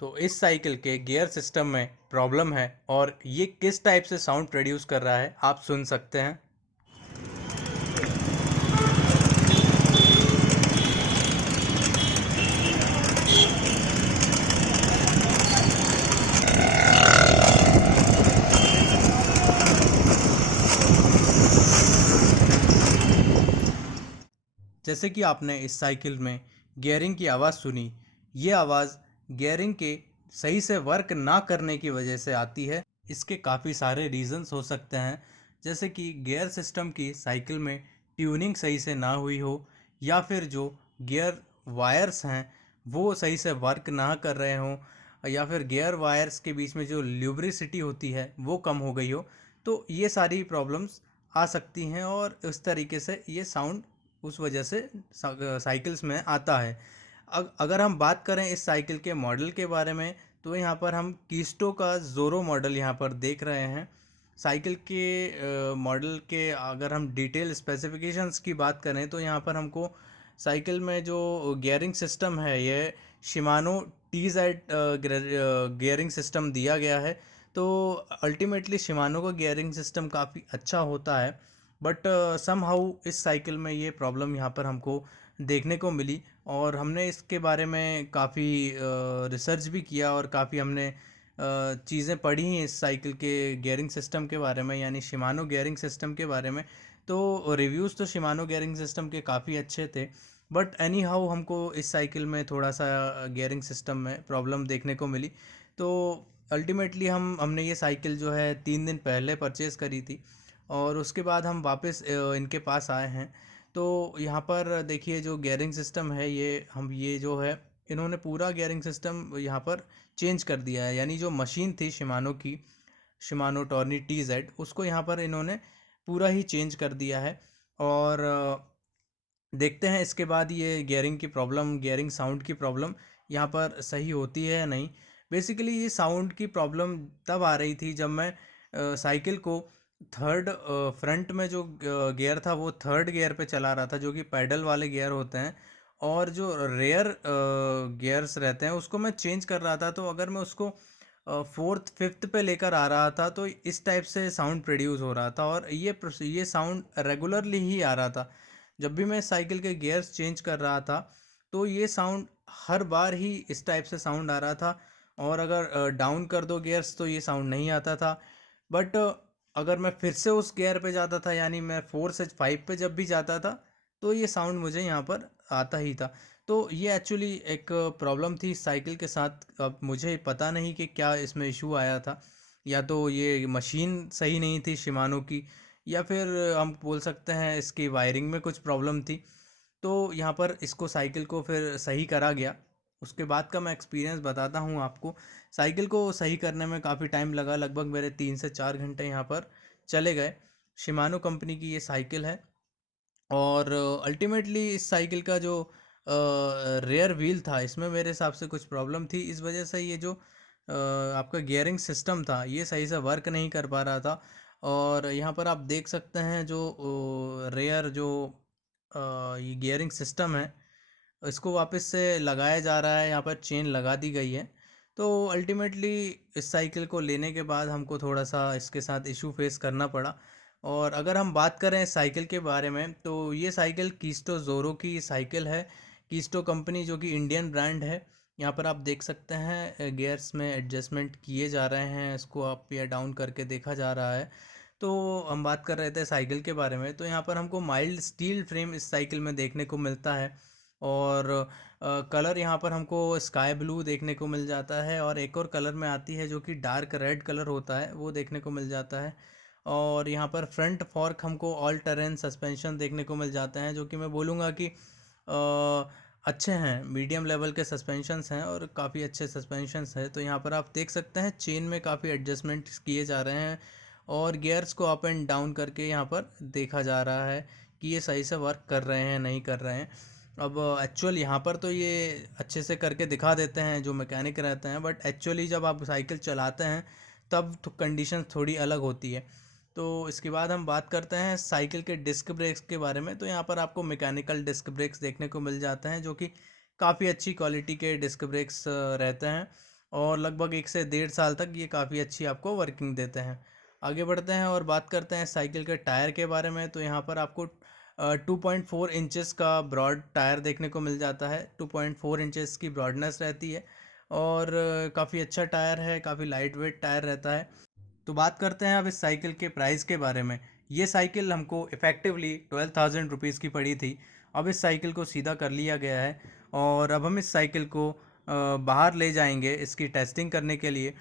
तो इस साइकिल के गियर सिस्टम में प्रॉब्लम है और ये किस टाइप से साउंड प्रोड्यूस कर रहा है आप सुन सकते हैं। जैसे कि आपने इस साइकिल में गियरिंग की आवाज़ सुनी, ये आवाज़ गियरिंग के सही से वर्क ना करने की वजह से आती है। इसके काफ़ी सारे रीज़न्स हो सकते हैं, जैसे कि गियर सिस्टम की साइकिल में ट्यूनिंग सही से ना हुई हो, या फिर जो गियर वायर्स हैं वो सही से वर्क ना कर रहे हों, या फिर गियर वायर्स के बीच में जो ल्यूब्रिसिटी होती है वो कम हो गई हो। तो ये सारी प्रॉब्लम्स आ सकती हैं और इस तरीके से ये साउंड उस वजह से साइकिल्स में आता है। अगर हम बात करें इस साइकिल के मॉडल के बारे में, तो यहाँ पर हम कीस्टो का ज़ोरो मॉडल यहाँ पर देख रहे हैं। साइकिल के मॉडल के अगर हम डिटेल स्पेसिफिकेशंस की बात करें तो यहाँ पर हमको साइकिल में जो गियरिंग सिस्टम है ये Shimano T Z gearing system दिया गया है। तो अल्टीमेटली शिमानो का गियरिंग सिस्टम काफ़ी अच्छा होता है, बट सम हाउ इस साइकिल में ये प्रॉब्लम यहाँ पर हमको देखने को मिली और हमने इसके बारे में काफ़ी रिसर्च भी किया और काफ़ी हमने चीज़ें पढ़ी हैं इस साइकिल के गियरिंग सिस्टम के बारे में, यानी शिमानो गियरिंग सिस्टम के बारे में। तो रिव्यूज़ तो शिमानो गियरिंग सिस्टम के काफ़ी अच्छे थे, बट एनी हाउ हमको इस साइकिल में थोड़ा सा गियरिंग सिस्टम में प्रॉब्लम देखने को मिली। तो अल्टीमेटली हमने ये साइकिल जो है 3 दिन पहले परचेज़ करी थी और उसके बाद हम वापस इनके पास आए हैं। तो यहाँ पर देखिए जो गियरिंग सिस्टम है ये जो है इन्होंने पूरा गियरिंग सिस्टम यहाँ पर चेंज कर दिया है, यानी जो मशीन थी शिमानो की, शिमानो टॉर्नी टी जेड, उसको यहाँ पर इन्होंने पूरा ही चेंज कर दिया है। और देखते हैं इसके बाद ये गियरिंग की प्रॉब्लम, गियरिंग साउंड की प्रॉब्लम यहाँ पर सही होती है या नहीं। बेसिकली ये साउंड की प्रॉब्लम तब आ रही थी जब मैं साइकिल को थर्ड फ्रंट में जो गियर था वो थर्ड गियर पे चला रहा था, जो कि पैडल वाले गियर होते हैं, और जो रेयर गियर्स रहते हैं उसको मैं चेंज कर रहा था। तो अगर मैं उसको फोर्थ फिफ्थ पे लेकर आ रहा था तो इस टाइप से साउंड प्रोड्यूस हो रहा था और ये साउंड रेगुलरली ही आ रहा था। जब भी मैं साइकिल के गियर्स चेंज कर रहा था तो ये साउंड हर बार ही इस टाइप से साउंड आ रहा था, और अगर डाउन कर दो गियर्स तो ये साउंड नहीं आता था। बट अगर मैं फिर से उस गियर पे जाता था, यानी मैं 4 से 5 पे जब भी जाता था, तो ये साउंड मुझे यहाँ पर आता ही था। तो ये एक्चुअली एक प्रॉब्लम थी साइकिल के साथ। अब मुझे पता नहीं कि क्या इसमें इशू आया था, या तो ये मशीन सही नहीं थी शिमानो की, या फिर हम बोल सकते हैं इसकी वायरिंग में कुछ प्रॉब्लम थी। तो यहाँ पर इसको साइकिल को फिर सही करा गया। उसके बाद का मैं एक्सपीरियंस बताता हूँ आपको। साइकिल को सही करने में काफ़ी टाइम लगा, लगभग मेरे 3 से 4 घंटे यहाँ पर चले गए। शिमानो कंपनी की ये साइकिल है और अल्टीमेटली इस साइकिल का जो रेयर व्हील था इसमें मेरे हिसाब से कुछ प्रॉब्लम थी। इस वजह से ये जो आपका गियरिंग सिस्टम था ये सही से वर्क नहीं कर पा रहा था। और यहाँ पर आप देख सकते हैं जो रेयर जो ये गियरिंग सिस्टम है इसको वापस से लगाया जा रहा है, यहाँ पर चेन लगा दी गई है। तो अल्टीमेटली इस साइकिल को लेने के बाद हमको थोड़ा सा इसके साथ इशू फेस करना पड़ा। और अगर हम बात करें साइकिल के बारे में तो ये साइकिल कीस्टो ज़ोरो की साइकिल है। कीस्टो कंपनी जो कि इंडियन ब्रांड है। यहाँ पर आप देख सकते हैं गियर्स में एडजस्टमेंट किए जा रहे हैं, इसको अप या डाउन करके देखा जा रहा है। तो हम बात कर रहे थे साइकिल के बारे में, तो यहाँ पर हमको माइल्ड स्टील फ्रेम इस साइकिल में देखने को मिलता है। और कलर यहाँ पर हमको स्काई ब्लू देखने को मिल जाता है, और एक और कलर में आती है जो कि डार्क रेड कलर होता है, वो देखने को मिल जाता है। और यहाँ पर फ्रंट फॉर्क हमको ऑल टेरेन सस्पेंशन देखने को मिल जाते हैं, जो कि मैं बोलूँगा कि अच्छे हैं, मीडियम लेवल के सस्पेंशंस हैं और काफ़ी अच्छे सस्पेंशंस हैं। तो यहाँ पर आप देख सकते हैं चेन में काफ़ी एडजस्टमेंट्स किए जा रहे हैं और गियर्स को अप एंड डाउन करके यहाँ पर देखा जा रहा है कि ये सही से वर्क कर रहे हैं नहीं कर रहे हैं। अब एक्चुअल यहाँ पर तो ये अच्छे से करके दिखा देते हैं जो मैकेनिक रहते हैं, बट एक्चुअली जब आप साइकिल चलाते हैं तब तो कंडीशन थोड़ी अलग होती है। तो इसके बाद हम बात करते हैं साइकिल के डिस्क ब्रेक्स के बारे में। तो यहाँ पर आपको मैकेनिकल डिस्क ब्रेक्स देखने को मिल जाते हैं जो कि काफ़ी अच्छी क्वालिटी के डिस्क ब्रेक्स रहते हैं। और लगभग 1 से 1.5 साल तक ये काफ़ी अच्छी आपको वर्किंग देते हैं। आगे बढ़ते हैं और बात करते हैं साइकिल के टायर के बारे में। तो यहाँ पर आपको 2.4 इंचेस का ब्रॉड टायर देखने को मिल जाता है। 2.4 इंचेस की ब्रॉडनेस रहती है और काफ़ी अच्छा टायर है, काफ़ी लाइट वेट टायर रहता है। तो बात करते हैं अब इस साइकिल के प्राइस के बारे में। ये साइकिल हमको इफ़ेक्टिवली 12,000 रुपीज़ की पड़ी थी। अब इस साइकिल को सीधा कर लिया गया है और अब हम इस साइकिल को बाहर ले जाएंगे इसकी टेस्टिंग करने के लिए।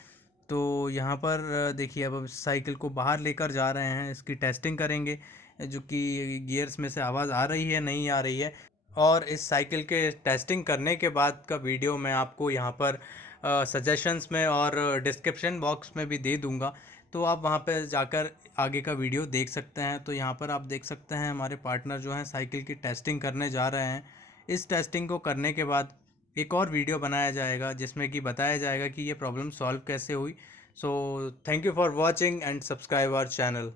तो यहाँ पर देखिए, अब हम इस साइकिल को बाहर लेकर जा रहे हैं, इसकी टेस्टिंग करेंगे जो कि गियर्स में से आवाज़ आ रही है नहीं आ रही है। और इस साइकिल के टेस्टिंग करने के बाद का वीडियो मैं आपको यहाँ पर सजेशंस में और डिस्क्रिप्शन बॉक्स में भी दे दूँगा, तो आप वहाँ पे जाकर आगे का वीडियो देख सकते हैं। तो यहाँ पर आप देख सकते हैं हमारे पार्टनर जो हैं साइकिल की टेस्टिंग करने जा रहे हैं। इस टेस्टिंग को करने के बाद एक और वीडियो बनाया जाएगा जिसमें कि बताया जाएगा कि ये प्रॉब्लम सॉल्व कैसे हुई। So thank you for watching and subscribe our channel.